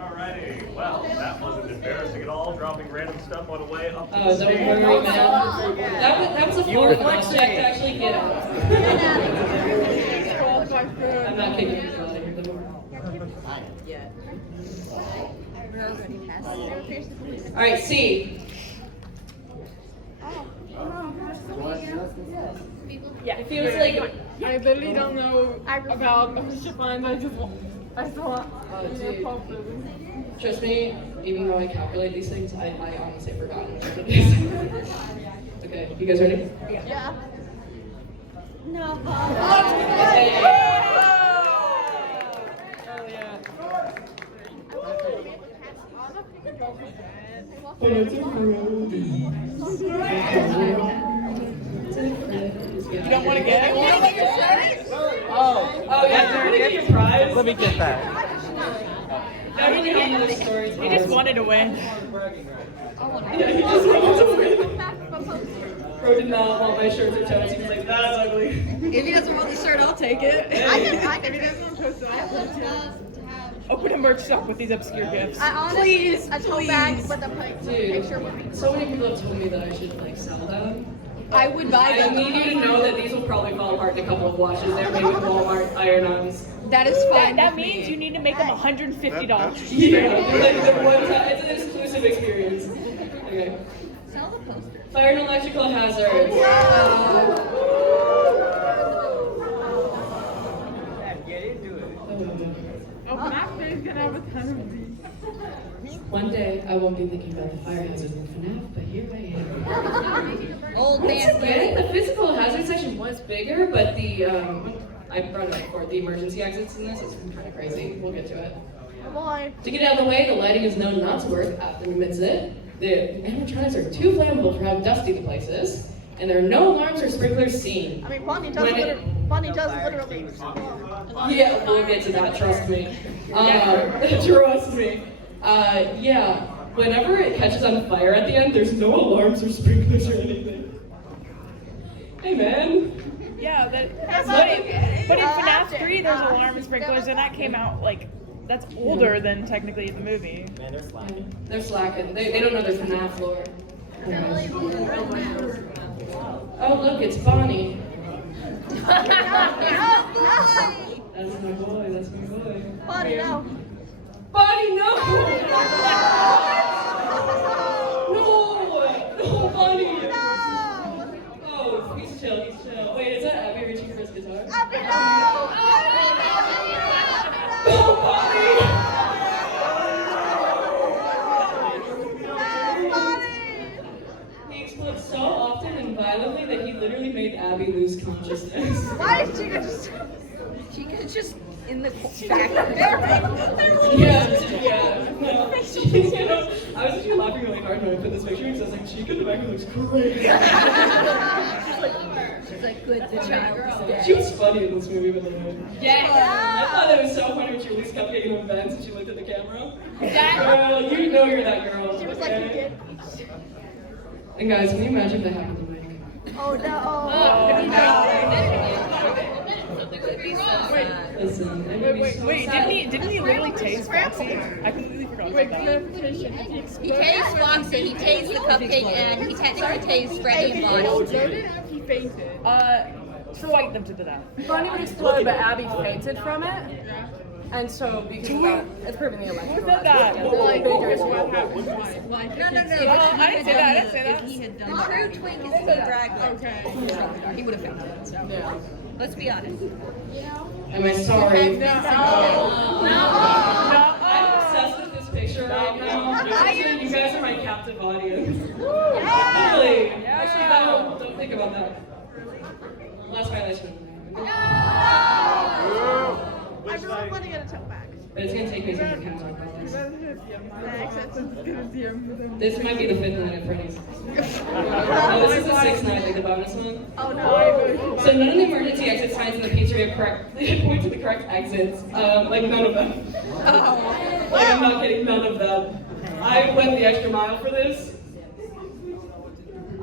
Alrighty, well, that wasn't embarrassing at all, dropping random stuff on the way up to Oh, the don't stage. worry, man. That was a fourth object to actually get out. I'm not kicking you out of here, don't worry. Alright, C. Yeah. It feels like I literally don't know about OSHA fines. I still want trust me, even though I calculate these things, I honestly forgot most of these. Okay, you guys ready? Yeah. No. You don't want to get it? Oh, yeah, did you get your prize? let me get that. Everyone knows the stories. He just wanted to win. Yeah, he just walked away. Back of a poster. Bro did not want my shirts or toes. He was like, that's ugly. If he doesn't want the shirt, I'll take it. I can If it doesn't post it, I'll post it. Open a merch shop with these obscure gifts. I honestly, a tote bag with a picture would be So many people have told me that I should like sell them. I would buy I them. need you to know that these will probably fall apart in a couple of washes. They're made with Walmart iron-ons. That is fine. That with means me. you need to make them $150. Yeah, like the one time, it's an exclusive experience. Okay. sell the poster. Fire and electrical hazards. Oh, FNAF Day is gonna have a ton of these. One day I won't be thinking about the fire hazards in FNAF, but here I am. Old Once man. again, the physical hazard section was bigger, but the I brought it up before. The emergency exits in this is kind of crazy. We'll get to it. Boy. To get out of the way, the lighting is known not to work after minutes it. The animatronics are too flammable for how dusty the place is, and there are no alarms or sprinklers seen. I mean, Bonnie does When it- literally. Yeah, we'll get to that, trust me. Trust me. Yeah, whenever it catches on fire at the end, there's no alarms or sprinklers or anything. Hey, man. Yeah, but in FNAF 3 there's alarm and sprinklers, and that came out like that's older than technically the movie. Man, they're slacking. They're slacking. They don't know there's FNAF lore. Oh, look, it's Bonnie. That's my boy, that's my boy. Bonnie, no. Bonnie, no! No! No, Bonnie! No! Oh, he's chill, he's chill. Wait, is that Abby reaching for his guitar? Abby, no! Oh, Bonnie! He explodes so often and violently that he literally made Abby lose consciousness. Why is she just... She could just in the back there. Yeah. No. You know, I was actually laughing really hard when I put this picture because I was like, Chica in the back looks great. She's like, good, the child is dead. She was funny in this movie, by the way. Yeah. I thought it was so funny when she released Cupcake in events and she looked at the camera. Girl, you know you're that girl. She was like, you did. And guys, can you imagine if that happened to Mike? Oh, no. Listen, it would be so Wait, sad. didn't he literally taste Foxy? I completely forgot about that. Clarification. If He tastes Foxy, he tastes the cupcake, and he technically tastes Freddy and he Bonnie. exploded, he fainted. Slight them to the death. Bonnie would explode, but Abby fainted from it. Yeah. And so, because of that, it's proving the electrical. Who said that? Like, here's what happens. No. I didn't say that. I didn't say that. If he had The done true twink is the drag. Okay. he would have fainted. So. Yeah. Let's be honest. Am I sorry? No. I'm obsessed with this picture right now. You guys are my captive audience. Really? Actually, no, don't think about that. Last violation. I really want to get a tote bag. But it's gonna take me a second to count on this. This might be the fifth night at Freddy's. No, this is the sixth night, like the bonus one. Oh, no. So none of the emergency exit signs in the pizzeria point to the correct exits. Like none of them. Like I'm not kidding, none of them. I went the extra mile for this.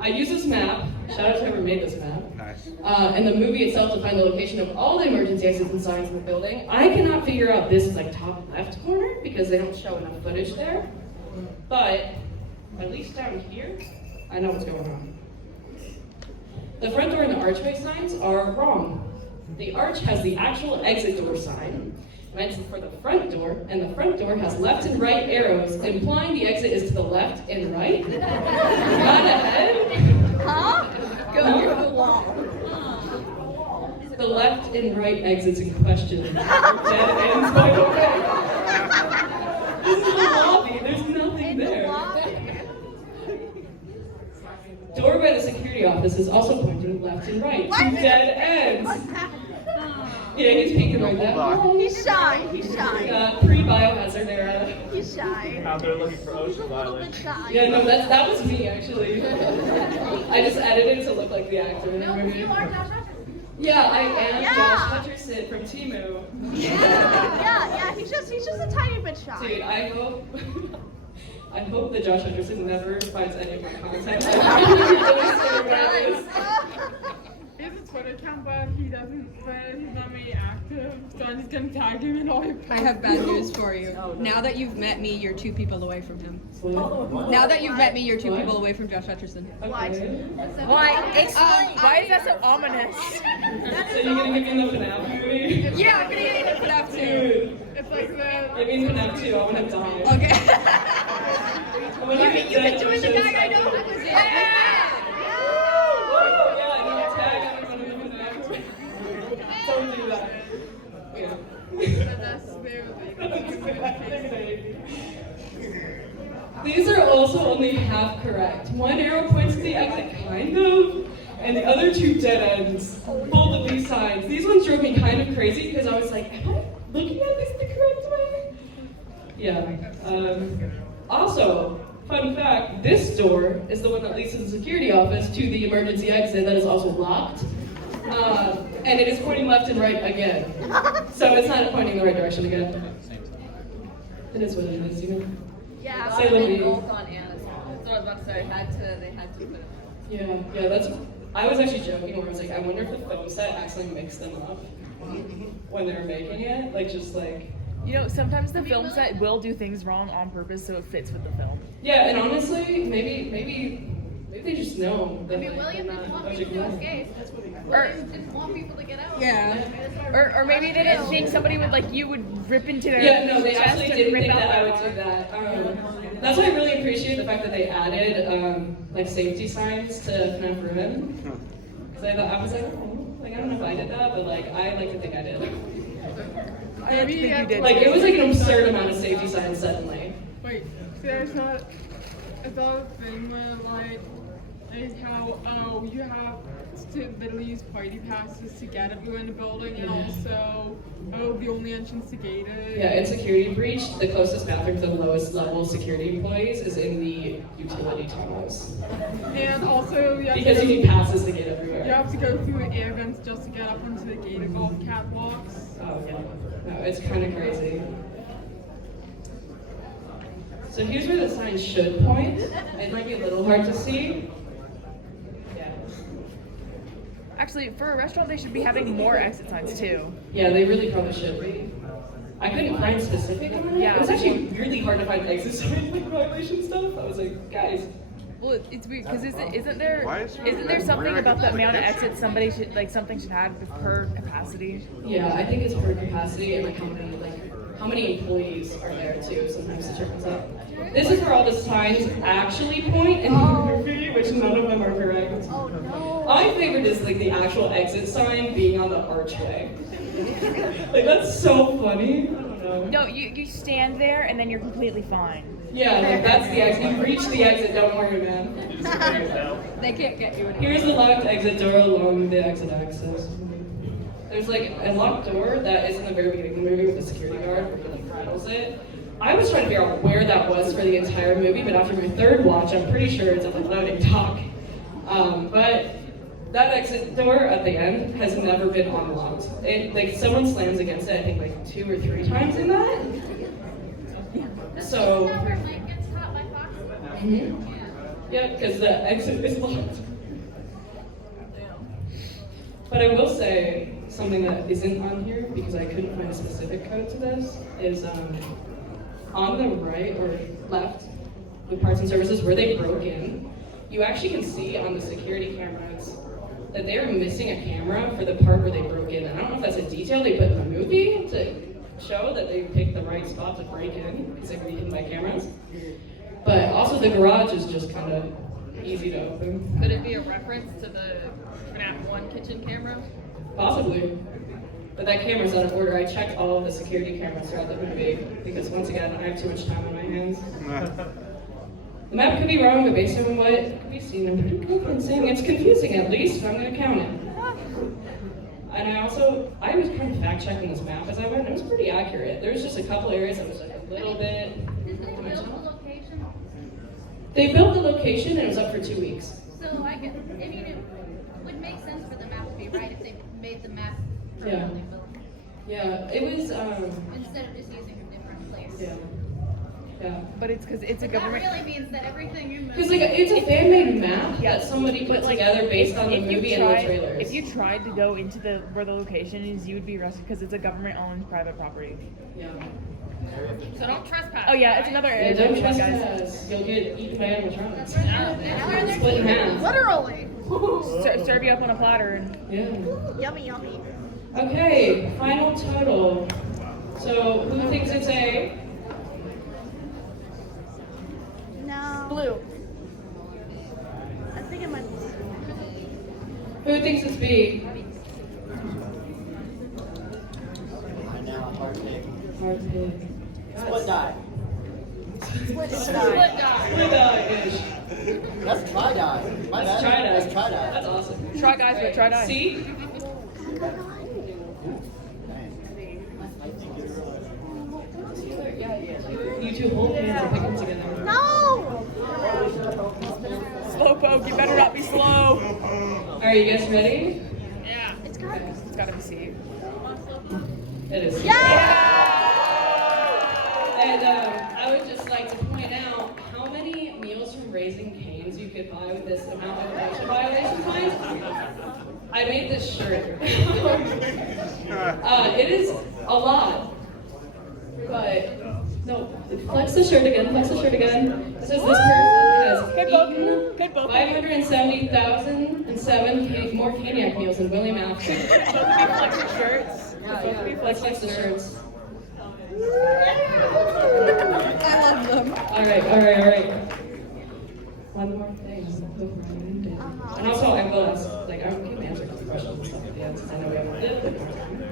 I used this map. Shout out to whoever made this map. Nice. And the movie itself to find the location of all the emergency exits and signs in the building. I cannot figure out this like top left corner because they don't show enough footage there. But at least down here, I know what's going on. The front door and the archway signs are wrong. The arch has the actual exit door sign meant for the front door, and the front door has left and right arrows, implying the exit is to the left and right, not ahead. Huh? Go through the wall. The left and right exits in question. Dead ends, by the way. This is the lobby. There's nothing there. Door by the security office is also pointing left and right. Two dead ends. Yeah, he's peeking right now. He's shy. He's shy. Pre-biohazard era. He's shy. Out there looking for OSHA A little bit violations. shy. Yeah, no, that was me actually. I just edited it to look like the actor in the movie. Yeah, I am Josh Hutcherson from Timu. Yeah. He's just a tiny bit shy. Dude, I hope I hope that Josh Anderson never finds any of my content. I really say about this. He has a Twitter account, but he's not very active, so I'm just gonna tag him in all your posts. I have bad news for you. Now that you've met me, you're 2 people away from him. Now that you've met me, you're 2 people away from Josh Hutcherson. Okay. Why is that so ominous? So you're gonna give me the FNAF movie? Yeah, I'm gonna get into FNAF too. It's like the. Give me FNAF 2, I wanna die. Okay. You can join the gang I know. Don't do that. Yeah. These are also only half correct. One arrow points to the exit, kind of, and the other 2 dead ends. Both of these signs. These ones drove me kind of crazy because I was like, am I looking at this the correct way? Yeah. Also, fun fact, this door is the one that leads to the security office to the emergency exit that is also locked. And it is pointing left and right again. So it's not pointing the right direction again. It is what it is, you know? Yeah, Say Libby. both on Anna's. That's what I was about to say. They had to put it. Yeah, that's. I was actually joking where I was like, I wonder if the film set actually mixed them up when they were making it. Like, just like. You know, sometimes the film set will do things wrong on purpose so it fits with the film. Yeah, and honestly, maybe they just know that. Maybe William didn't want people to escape. William didn't want people to get out. Yeah. Or maybe they didn't think somebody would you would rip into their Yeah, no, they chest actually and didn't rip think out that I their would do arm. that. That's why I really appreciate the fact that they added like safety signs to FNAF Ruin. Because I was like, oh, like I don't know if I did that, but like I like to think I did. I like to think you did. Like it was like an absurd amount of safety signs suddenly. Wait, see, I saw a thing where how you have to literally use party passes to get everyone in the building, and also the only entrance to gate is. Yeah, in security breach, the closest bathroom to the lowest level security employees is in the utility tunnels. And also you have Because to you need passes to get everywhere. You have to go through air vents just to get up onto the gated golf catwalks. Oh yeah, no, it's kind of crazy. So here's where the sign should point. It might be a little hard to see. Yeah. Actually, for a restaurant, they should be having more exit signs too. Yeah, they really probably should be. I couldn't find specific on it. Yeah. It was actually really hard to find exit sign violation stuff. I was like, guys. Well, it's weird because isn't there Why is there something red about the amount of exit? exits something should have per capacity? Yeah, I think it's per capacity and how many employees are there too. Sometimes it turns out. This is where all the signs actually point in the movie, which none of them are correct. Oh no. My favorite is the actual exit sign being on the archway. That's so funny. I don't know. No, you stand there and then you're completely fine. Yeah, that's the exit. You reach the exit, don't worry, man. They can't get you in. Here's the locked exit door along the exit access. There's a locked door that is in the very beginning of the movie with the security guard who rattles it. I was trying to figure out where that was for the entire movie, but after my third watch, I'm pretty sure it's at the loading dock. But that exit door at the end has never been unlocked. Someone slams against it, I think 2 or 3 times in that. So. Is that where Mike gets caught by Fox? Mm-hmm. Yeah, because the exit is locked. But I will say something that isn't on here because I couldn't find a specific code to this is on the right or left with parts and services where they broke in. You actually can see on the security cameras that they are missing a camera for the part where they broke in. And I don't know if that's a detail they put in the movie to show that they picked the right spot to break in because they were hidden by cameras. But also the garage is just kind of easy to open. Could it be a reference to the FNAF 1 kitchen camera? Possibly. But that camera's out of order. I checked all of the security cameras throughout the movie because once again, I have too much time on my hands. The map could be wrong, but based on what could be seen, I'm pretty confident saying it's confusing at least, but I'm going to count it. And I was kind of fact checking this map as I went. It was pretty accurate. There was just a couple areas that was a little bit. Did they build the location? They built the location and it was up for 2 weeks. So it would make sense for the map to be right if they made the map Yeah. permanently built Yeah, it was. instead of just using a different place. Yeah. Yeah. But it's because it's a government. That really means that everything in the Because like it's a fan-made map Yeah, that somebody put but, like, together based on the if you movie and the tried- trailers. If you tried to go into where the location is, you would be arrested because it's a government-owned private property. Yeah. So don't trespass. Oh yeah, it's another Yeah, area. don't guys. trespass. You'll get eaten by animatronics. That's where they're Split in half. literally. Serve you up on a platter and. Yeah. Yummy, yummy. Okay, final total. So who thinks it's A? No. Blue. I think it might be. Who thinks it's B? I know, hard pick. Hard pick. Split die. Split die-ish. That's try die. My That's bad. try-dye. That's try die. That's awesome. Try guys, but try die. See? You two hold hands and pick them together. No! Slowpoke, you better not be slow. Are you guys ready? It's got It's gotta be C. It is. Yeah! And I would just like to point out how many meals from Raising Cane's you could buy with this amount of OSHA violation fines. I made this shirt. It is a lot. But, no, flex the shirt again, flex the shirt again. It says this person has eaten 570,007 more caniac meals than William Alfred. Flex your shirts. Let's flex the shirts. I love them. All right. One more thing. And also, I will ask, like, I will keep answering these questions and stuff at the end, since I know we have a little bit more time.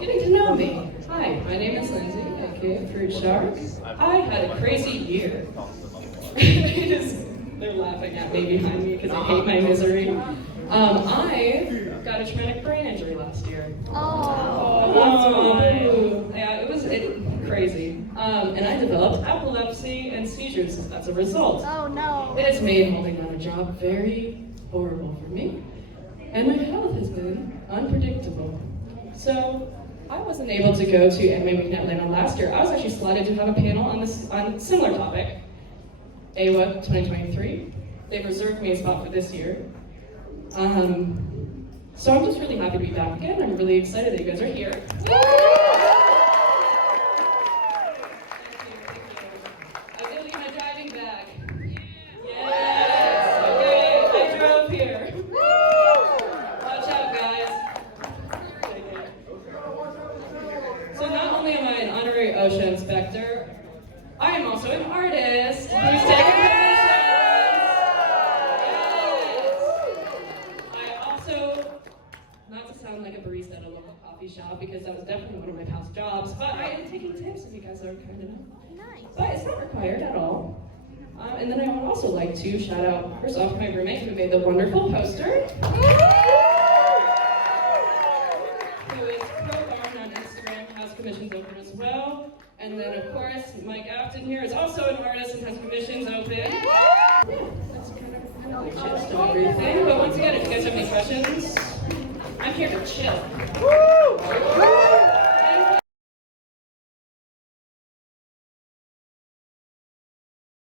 Getting to know me. Hi, my name is Lindsay, aka Fruit Shark. I had a crazy year. They're laughing at me behind me because I hate my misery. I got a traumatic brain injury last year. Yeah, it was crazy. And I developed epilepsy and seizures as a result. Oh no. It has made holding down a job very horrible for me. And my health has been unpredictable. So I wasn't able to go to Anime Week in Atlanta last year. I was actually slotted to have a panel on a similar topic. AWA 2023. They've reserved me a spot for this year. So I'm just really happy to be back again. I'm really excited that you guys are here. I did leave my driving bag. Yes! Okay, I drove here. Watch out, guys. So not only am I an honorary OSHA inspector, I am also an artist who's taking commissions. I also, not to sound like a barista at a local coffee shop, because that was definitely one of my past jobs, but I am taking tips if you guys are kind enough. Nice. But it's not required at all. And then I would also like to shout out, first off, my roommate who made the wonderful poster. Who is pro-armed on Instagram, has commissions open as well. And then, of course, Mike Afton here is also an artist and has commissions open. Yeah, that's kind of gist of everything. But once again, if you guys have any questions, I'm here to chill.